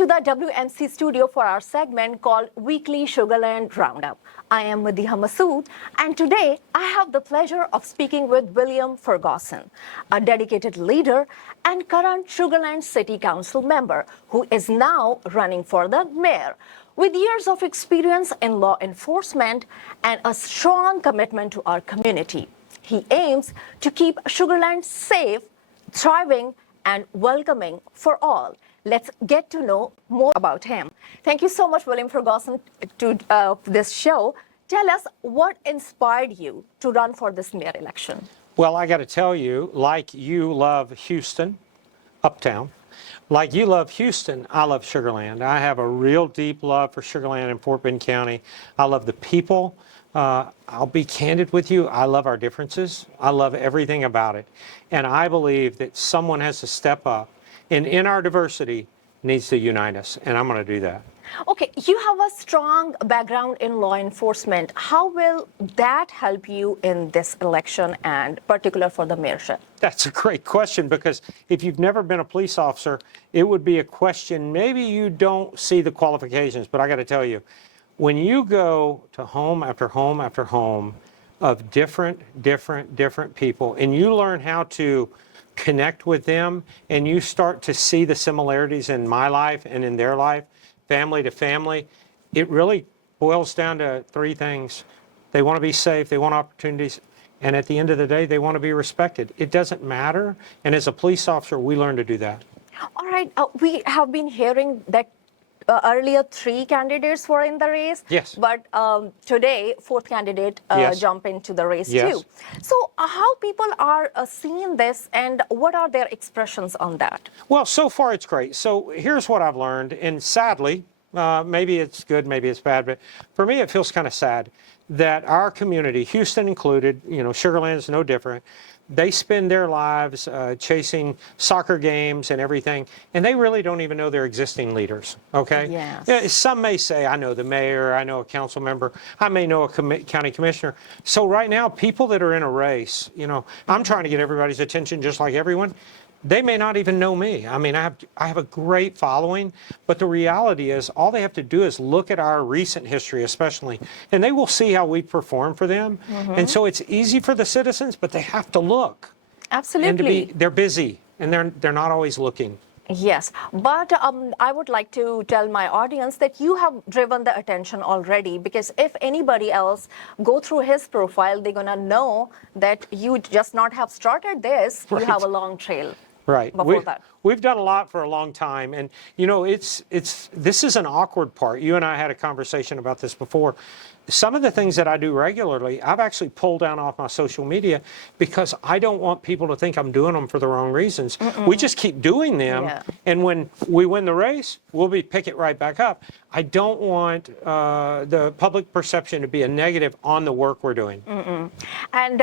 to the WMC studio for our segment called Weekly Sugarland Roundup. I am Madiha Masood, and today I have the pleasure of speaking with William Ferguson, a dedicated leader and current Sugarland City Council member who is now running for the mayor. With years of experience in law enforcement and a strong commitment to our community, he aims to keep Sugarland safe, thriving, and welcoming for all. Let's get to know more about him. Thank you so much, William Ferguson, to this show. Tell us what inspired you to run for this mayor election. Well, I got to tell you, like you love Houston, Uptown, like you love Houston, I love Sugarland. I have a real deep love for Sugarland and Fort Bend County. I love the people. I'll be candid with you. I love our differences. I love everything about it. And I believe that someone has to step up and in our diversity needs to unite us. And I'm going to do that. Okay, you have a strong background in law enforcement. How will that help you in this election and particular for the mayorship? That's a great question, because if you've never been a police officer, it would be a question. Maybe you don't see the qualifications, but I got to tell you, when you go to home after home after home of different people, and you learn how to connect with them, and you start to see the similarities in my life and in their life, family to family, it really boils down to three things. They want to be safe, they want opportunities, and at the end of the day, they want to be respected. It doesn't matter, and as a police officer, we learn to do that. All right, we have been hearing that earlier 3 candidates were in the race. Yes. But today, 4th candidate jump into the race too. So how people are seeing this, and what are their expressions on that? Well, so far it's great. So here's what I've learned, and sadly, maybe it's good, maybe it's bad, but for me it feels kind of sad that our community, Houston included, you know, Sugarland is no different, they spend their lives chasing soccer games and everything, and they really don't even know their existing leaders, okay? Yes. Yeah, some may say, I know the mayor, I know a council member, I may know a county commissioner. So right now, people that are in a race, you know, I'm trying to get everybody's attention just like everyone. They may not even know me. I mean, I have a great following, but the reality is all they have to do is look at our recent history especially, and they will see how we perform for them. And so it's easy for the citizens, but they have to look. Absolutely. And they're busy, and they're not always looking. Yes, but I would like to tell my audience that you have driven the attention already, because if anybody else go through his profile, they're going to know that you just not have started this, you have a long trail. Right. We've done a lot for a long time, and you know, this is an awkward part. You and I had a conversation about this before. Some of the things that I do regularly, I've actually pulled down off my social media because I don't want people to think I'm doing them for the wrong reasons. We just keep doing them, and when we win the race, we'll pick it right back up. I don't want the public perception to be a negative on the work we're doing. And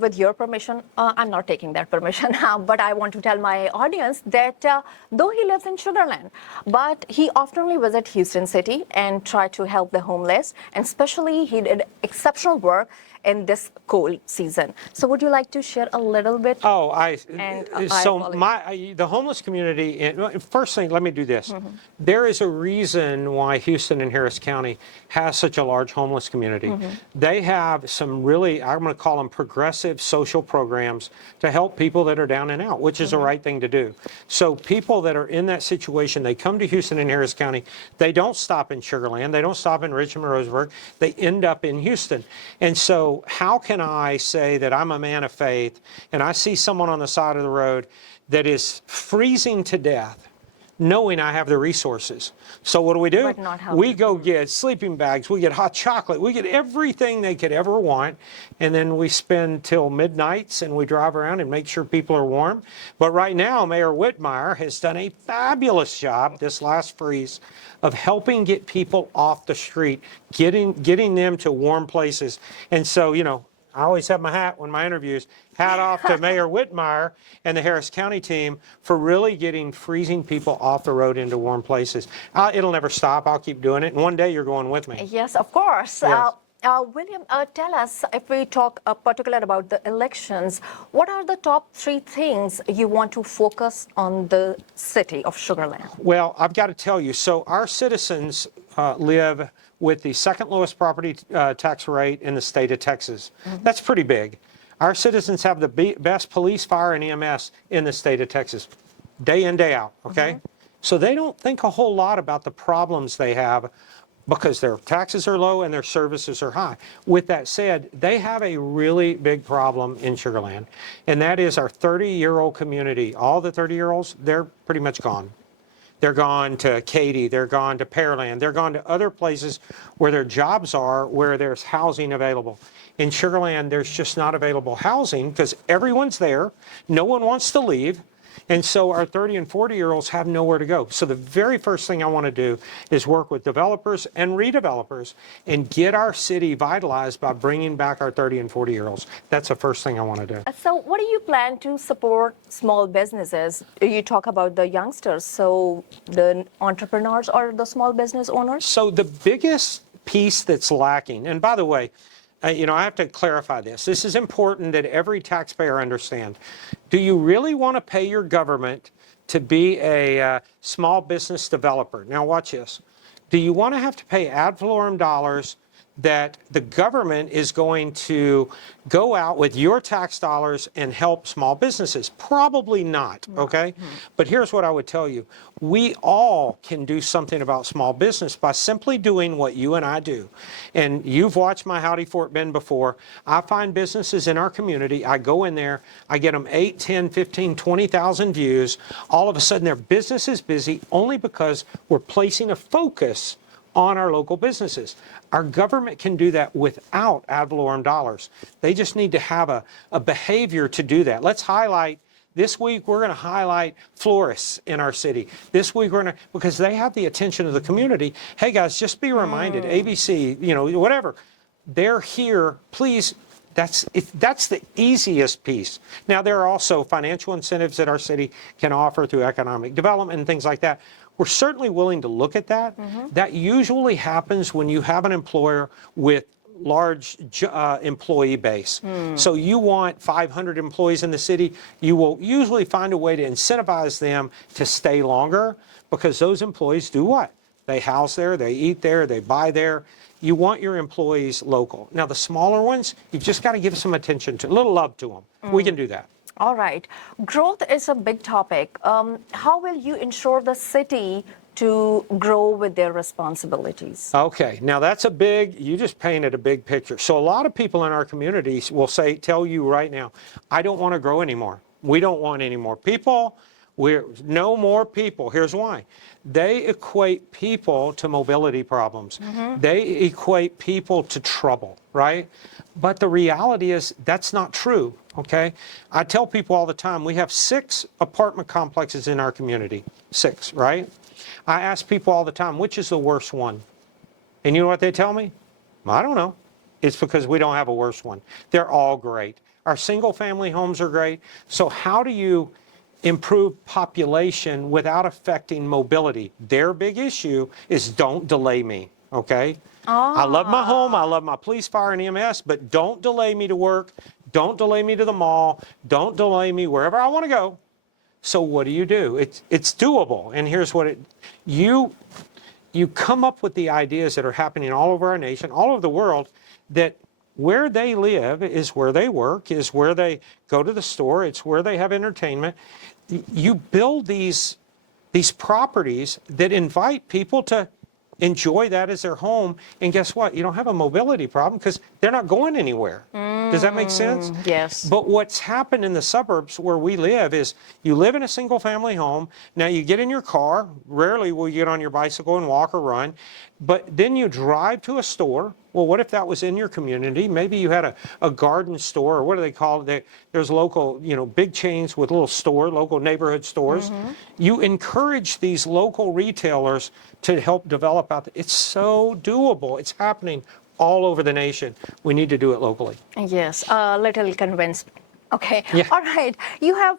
with your permission, I'm not taking that permission, but I want to tell my audience that though he lives in Sugarland, but he often visits Houston City and try to help the homeless, and especially he did exceptional work in this cold season. So would you like to share a little bit? Oh, the homeless community, first thing, let me do this. There is a reason why Houston and Harris County has such a large homeless community. They have some really, I'm going to call them progressive social programs to help people that are down and out, which is the right thing to do. So people that are in that situation, they come to Houston and Harris County, they don't stop in Sugarland, they don't stop in Richmond, Roseburg, they end up in Houston. And so how can I say that I'm a man of faith and I see someone on the side of the road that is freezing to death, knowing I have the resources? So what do? We go get sleeping bags, we get hot chocolate, we get everything they could ever want, and then we spend till midnights and we drive around and make sure people are warm. But right now, Mayor Whitmire has done a fabulous job this last freeze of helping get people off the street, getting them to warm places. And so, you know, I always have my hat when my interviews. Hat off to Mayor Whitmire and the Harris County team for really getting freezing people off the road into warm places. It'll never stop. I'll keep doing it. And one day you're going with me. Yes, of course. Yes. William, tell us, if we talk particular about the elections, what are the top 3 things you want to focus on the city of Sugar Land? Well, I've got to tell you, so our citizens live with the second lowest property tax rate in the state of Texas. That's pretty big. Our citizens have the best police, fire, and EMS in the state of Texas, day in, day out, okay? So they don't think a whole lot about the problems they have because their taxes are low and their services are high. With that said, they have a really big problem in Sugar Land, and that is our 30-year-old community. All the 30-year-olds, they're pretty much gone. They're gone to Katy, they're gone to Pearland, they're gone to other places where their jobs are, where there's housing available. In Sugar Land, there's just not available housing because everyone's there, no one wants to leave, and so our 30 and 40-year-olds have nowhere to go. So the very first thing I want to do is work with developers and redevelopers and get our city vitalized by bringing back our 30 and 40-year-olds. That's the first thing I want to do. So what do you plan to support small businesses? You talk about the youngsters, so the entrepreneurs or the small business owners? So the biggest piece that's lacking, and by the way, I have to clarify this. This is important that every taxpayer understand. Do you really want to pay your government to be a small business developer? Now watch this. Do you want to have to pay ad valorem dollars that the government is going to go out with your tax dollars and help small businesses? Probably not, okay? But here's what I would tell you. We all can do something about small business by simply doing what you and I do. And you've watched my Howdy Fort Bend before. I find businesses in our community, I go in there, I get them 8, 10, 15, 20,000 views. All of a sudden their business is busy only because we're placing a focus on our local businesses. Our government can do that without ad valorem dollars. They just need to have a behavior to do that. Let's highlight, this week we're going to highlight florists in our city. This week we're going to, because they have the attention of the community. Hey guys, just be reminded, ABC, whatever, they're here, please. That's the easiest piece. Now, there are also financial incentives that our city can offer through economic development and things like that. We're certainly willing to look at that. That usually happens when you have an employer with large employee base. So you want 500 employees in the city, you will usually find a way to incentivize them to stay longer because those employees do what? They house there, they eat there, they buy there. You want your employees local. Now, the smaller ones, you've just got to give some attention to, a little love to them. We can do that. All right. Growth is a big topic. How will you ensure the city to grow with their responsibilities? Okay, now that's you just painted a big picture. So a lot of people in our communities will tell you right now, I don't want to grow anymore. We don't want any more people. No more people. Here's why. They equate people to mobility problems. They equate people to trouble, right? But the reality is that's not true, okay? I tell people all the time, we have 6 apartment complexes in our community. 6, right? I ask people all the time, which is the worst one? And you know what they tell me? I don't know. It's because we don't have a worse one. They're all great. Our single family homes are great. So how do you improve population without affecting mobility? Their big issue is don't delay me, okay? I love my home, I love my police, fire, and EMS, but don't delay me to work, don't delay me to the mall, don't delay me wherever I want to go. So what do? It's doable, and here's what you come up with the ideas that are happening all over our nation, all over the world, that where they live is where they work, is where they go to the store, it's where they have entertainment. You build these properties that invite people to enjoy that as their home, and guess what? You don't have a mobility problem because they're not going anywhere. Does that make sense? Yes. But what's happened in the suburbs where we live is you live in a single family home. Now you get in your car. Rarely will you get on your bicycle and walk or run. But then you drive to a store. Well, what if that was in your community? Maybe you had a garden store, or what do they call it? There's local, big chains with local neighborhood stores. You encourage these local retailers to help develop out. It's so doable. It's happening all over the nation. We need to do it locally. Yes, little convinced. Okay. Yeah. All right. You have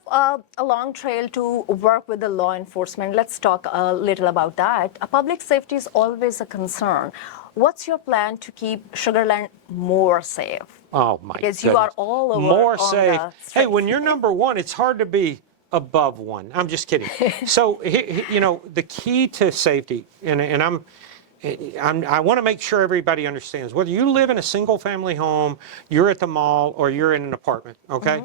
a long trail to work with the law enforcement. Let's talk a little about that. Public safety is always a concern. What's your plan to keep Sugarland more safe? Oh my Because goodness. you are all over More on safe. the Hey, streets. when you're number one, it's hard to be above one. I'm just kidding. So, you know, the key to safety, and I want to make sure everybody understands, whether you live in a single family home, you're at the mall, or you're in an apartment, okay?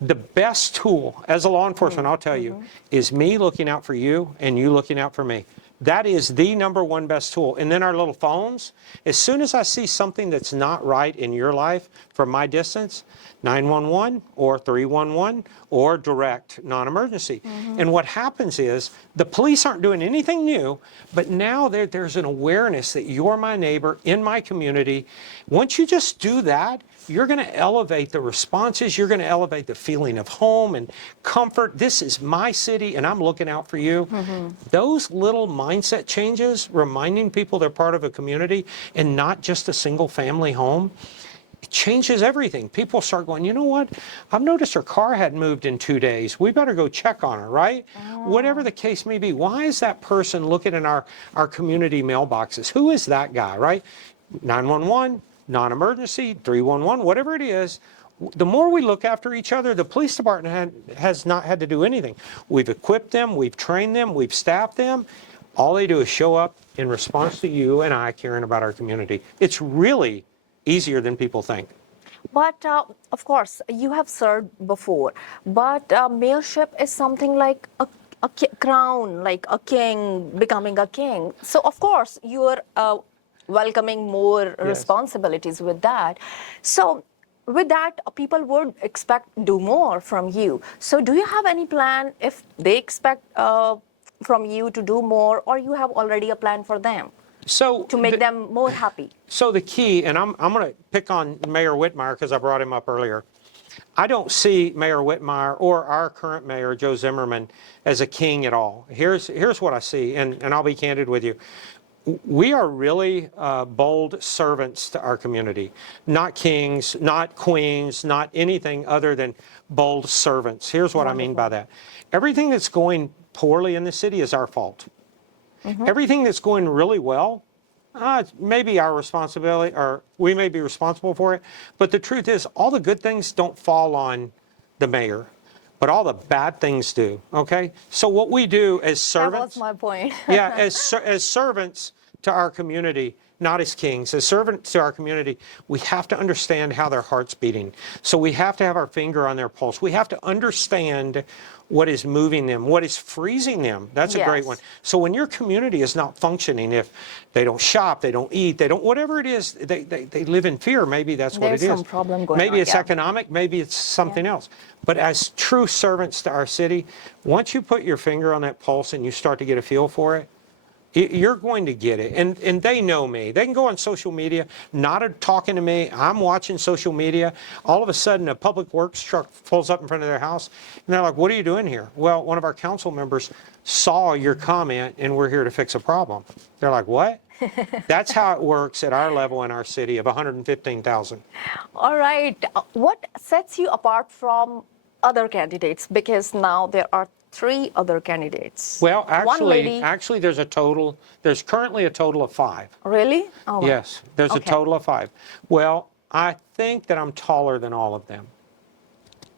The best tool as a law enforcement, I'll tell you, is me looking out for you and you looking out for me. That is the number one best tool. And then our little phones, as soon as I see something that's not right in your life from my distance, 911 or 311 or direct non-emergency. And what happens is the police aren't doing anything new, but now there's an awareness that you're my neighbor in my community. Once you just do that, you're going to elevate the responses. You're going to elevate the feeling of home and comfort. This is my city, and I'm looking out for you. Those little mindset changes, reminding people they're part of a community and not just a single family home, it changes everything. People start going, you know what? I've noticed her car hadn't moved in 2 days. We better go check on her, right? Whatever the case may be. Why is that person looking in our community mailboxes? Who is that guy, right? 911. Non-emergency, 311, whatever it is, the more we look after each other, the police department has not had to do anything. We've equipped them, we've trained them, we've staffed them. All they do is show up in response to you and I caring about our community. It's really easier than people think. But of course, you have served before, but mayorship is something like a crown, like a king becoming a king. So of course, you're welcoming more responsibilities with that. So with that, people would expect do more from you. So do you have any plan if they expect from you to do more, or you have already a plan for them to make them more happy? So the key, and I'm going to pick on Mayor Whitmire because I brought him up earlier. I don't see Mayor Whitmire or our current mayor, Joe Zimmerman, as a king at all. Here's what I see, and I'll be candid with you. We are really bold servants to our community, not kings, not queens, not anything other than bold servants. Here's what I mean by that. Everything that's going poorly in the city is our fault. Everything that's going really well, it's maybe our responsibility, or we may be responsible for it. But the truth is, all the good things don't fall on the mayor, but all the bad things do, okay? So what we do as servants... That was my point. Yeah, as servants to our community, not as kings, as servants to our community, we have to understand how their heart's beating. So we have to have our finger on their pulse. We have to understand what is moving them, what is freezing them. That's a great one. So when your community is not functioning, if they don't shop, they don't eat, they don't, whatever it is, they live in fear, maybe that's what it is. There's some problem going on. Maybe it's economic, maybe it's something else. But as true servants to our city, once you put your finger on that pulse and you start to get a feel for it, you're going to get it. And they know me. They can go on social media, not talking to me. I'm watching social media. All of a sudden, a public works truck pulls up in front of their house, and they're like, what are you doing here? Well, one of our council members saw your comment, and we're here to fix a problem. They're like, what? That's how it works at our level in our city of 115,000. All right. What sets you apart from other candidates? Because now there are 3 other candidates. Well, actually, there's currently a total of 5. Really? Oh, yes, there's a total of 5. Well, I think that I'm taller than all of them.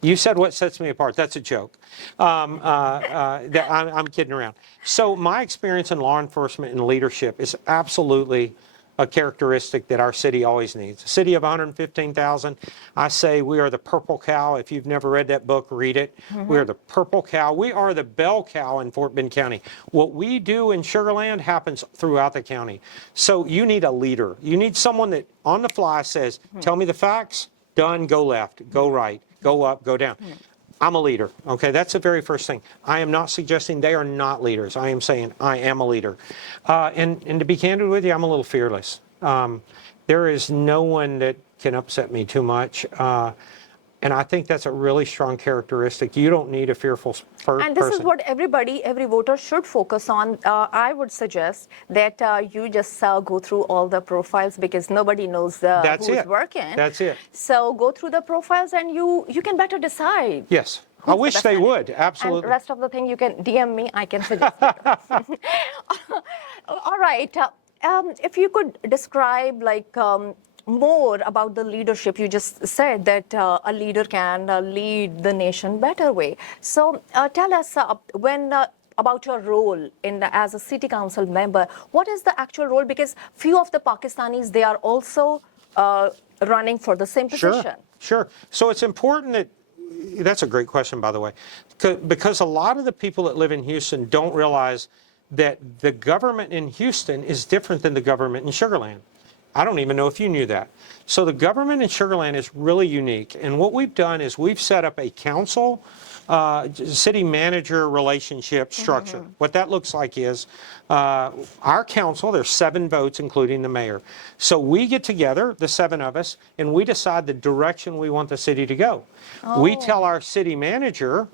You said what sets me apart. That's a joke. I'm kidding around. So my experience in law enforcement and leadership is absolutely a characteristic that our city always needs. A city of 115,000, I say we are the purple cow. If you've never read that book, read it. We are the purple cow. We are the bell cow in Fort Bend County. What we do in Sugarland happens throughout the county. So you need a leader. You need someone that on the fly says, tell me the facts, done, go left, go right, go up, go down. I'm a leader, okay? That's the very first thing. I am not suggesting they are not leaders. I am saying I am a leader. And to be candid with you, I'm a little fearless. There is no one that can upset me too much. And I think that's a really strong characteristic. You don't need a fearful person. And this is what every voter should focus on. I would suggest that you just go through all the profiles, because nobody knows who's working. That's it. So go through the profiles and you can better decide. Yes. I wish they would. Absolutely. And the rest of the thing you can DM me. I can suggest it. All right. if you could describe more about the leadership, you just said that a leader can lead the nation better way. So tell us about your role as a city council member. What is the actual role? Because few of the Pakistanis, they are also running for the same position. Sure. So it's important that's a great question, by the way, because a lot of the people that live in Houston don't realize that the government in Houston is different than the government in Sugar Land. I don't even know if you knew that. So the government in Sugar Land is really unique. And what we've done is we've set up a council, city manager relationship structure. What that looks like is our council, there's 7 votes, including the mayor. So we get together, the 7 of us, and we decide the direction we want the city to go. We tell our city manager,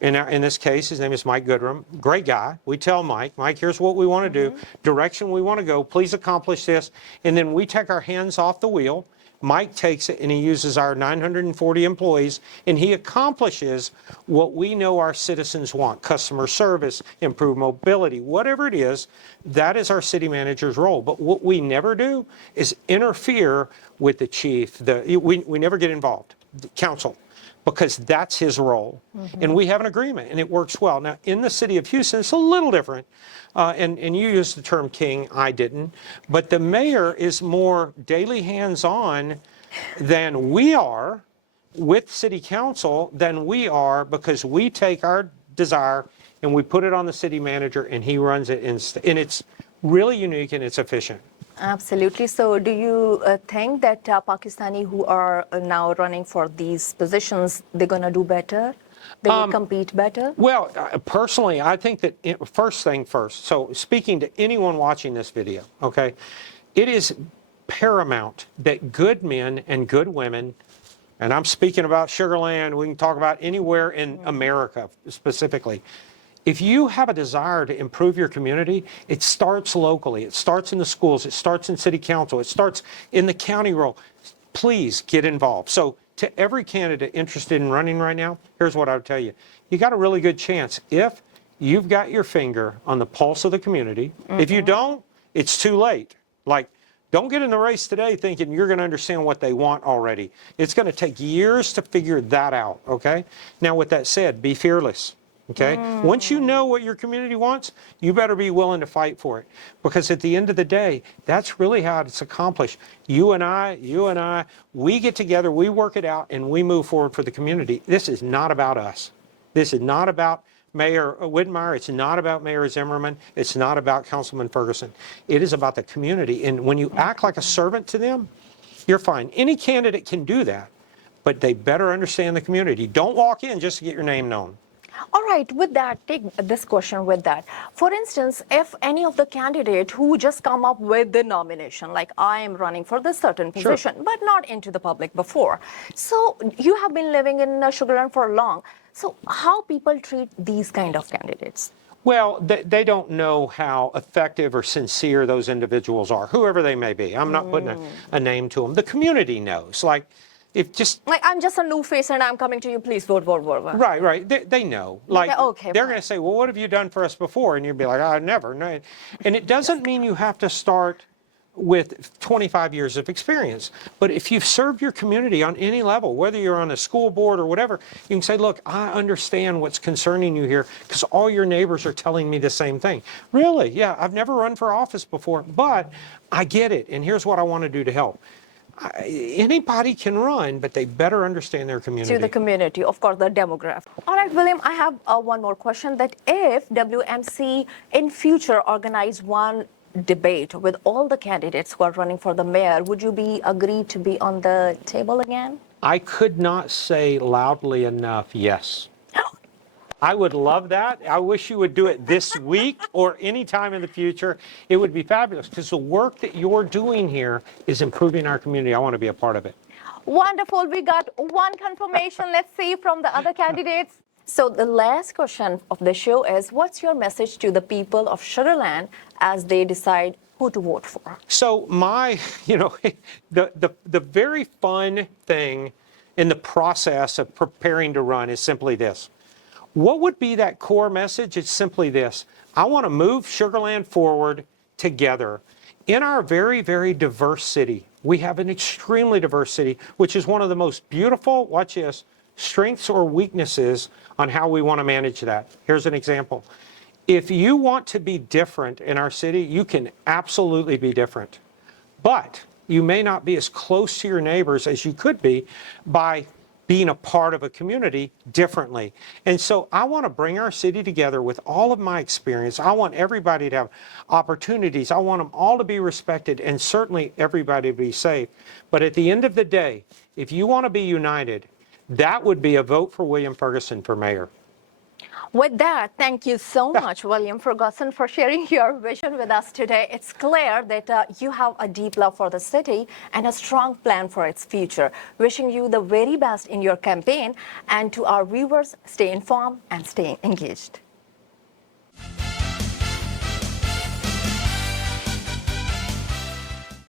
in this case, his name is Mike Goodrum, great guy. We tell Mike, here's what we want to do, direction we want to go, please accomplish this. And then we take our hands off the wheel. Mike takes it and he uses our 940 employees and he accomplishes what we know our citizens want, customer service, improved mobility, whatever it is, that is our city manager's role. But what we never do is interfere with the chief. We never get involved, the council, because that's his role. And we have an agreement and it works well. Now, in the city of Houston, it's a little different. And you used the term king, I didn't. But the mayor is more daily hands-on than we are with city council than we are, because we take our desire and we put it on the city manager and he runs it. And it's really unique and it's efficient. Absolutely. So do you think that Pakistani who are now running for these positions, they're going to do better? They will compete better? Well, personally, I think that first thing first. So speaking to anyone watching this video, okay, it is paramount that good men and good women, and I'm speaking about Sugar Land, we can talk about anywhere in America specifically. If you have a desire to improve your community, it starts locally. It starts in the schools. It starts in city council. It starts in the county role. Please get involved. So to every candidate interested in running right now, here's what I would tell you. You got a really good chance if you've got your finger on the pulse of the community. If you don't, it's too late. Like, don't get in the race today thinking you're going to understand what they want already. It's going to take years to figure that out, okay? Now, with that said, be fearless. Okay? Once you know what your community wants, you better be willing to fight for it. Because at the end of the day, that's really how it's accomplished. You and I, we get together, we work it out, and we move forward for the community. This is not about us. This is not about Mayor Whitmire. It's not about Mayor Zimmerman. It's not about Councilman Ferguson. It is about the community. And when you act like a servant to them, you're fine. Any candidate can do that, but they better understand the community. Don't walk in just to get your name known. All right, with that, take this question with that. For instance, if any of the candidate who just come up with the nomination, like I am running for this certain position, but not into the public before. So you have been living in Sugar Land for long. So how people treat these kind of candidates? Well, they don't know how effective or sincere those individuals are, whoever they may be. I'm not putting a name to them. The community knows. Like I'm just a new face and I'm coming to you, please vote. Right. They know. Like, okay, they're going to say, well, what have you done for us before? And you'd be like, I never. No. And it doesn't mean you have to start with 25 years of experience. But if you've served your community on any level, whether you're on a school board or whatever, you can say, look, I understand what's concerning you here because all your neighbors are telling me the same thing. Really? Yeah, I've never run for office before, but I get it. And here's what I want to do to help. Anybody can run, but they better understand their community. To the community, of course, the demographic. All right, William, I have one more question. That if WMC in future organize one debate with all the candidates who are running for the mayor, would you be agreed to be on the table again? I could not say loudly enough yes. I would love that. I wish you would do it this week or any time in the future. It would be fabulous because the work that you're doing here is improving our community. I want to be a part of it. Wonderful. We got one confirmation. Let's see from the other candidates. So the last question of the show is, what's your message to the people of Sugar Land as they decide who to vote for? So the very fun thing in the process of preparing to run is simply this. What would be that core message? It's simply this. I want to move Sugar Land forward together. in our very, very diverse city, we have an extremely diverse city, which is one of the most beautiful, watch this, strengths or weaknesses on how we want to manage that. Here's an example. If you want to be different in our city, you can absolutely be different. But you may not be as close to your neighbors as you could be by being a part of a community differently. And so I want to bring our city together with all of my experience. I want everybody to have opportunities. I want them all to be respected and certainly everybody to be safe. But at the end of the day, if you want to be united, that would be a vote for William Ferguson for mayor. With that, thank you so much, William Ferguson, for sharing your vision with us today. It's clear that you have a deep love for the city and a strong plan for its future. Wishing you the very best in your campaign. And to our viewers, stay informed and stay engaged.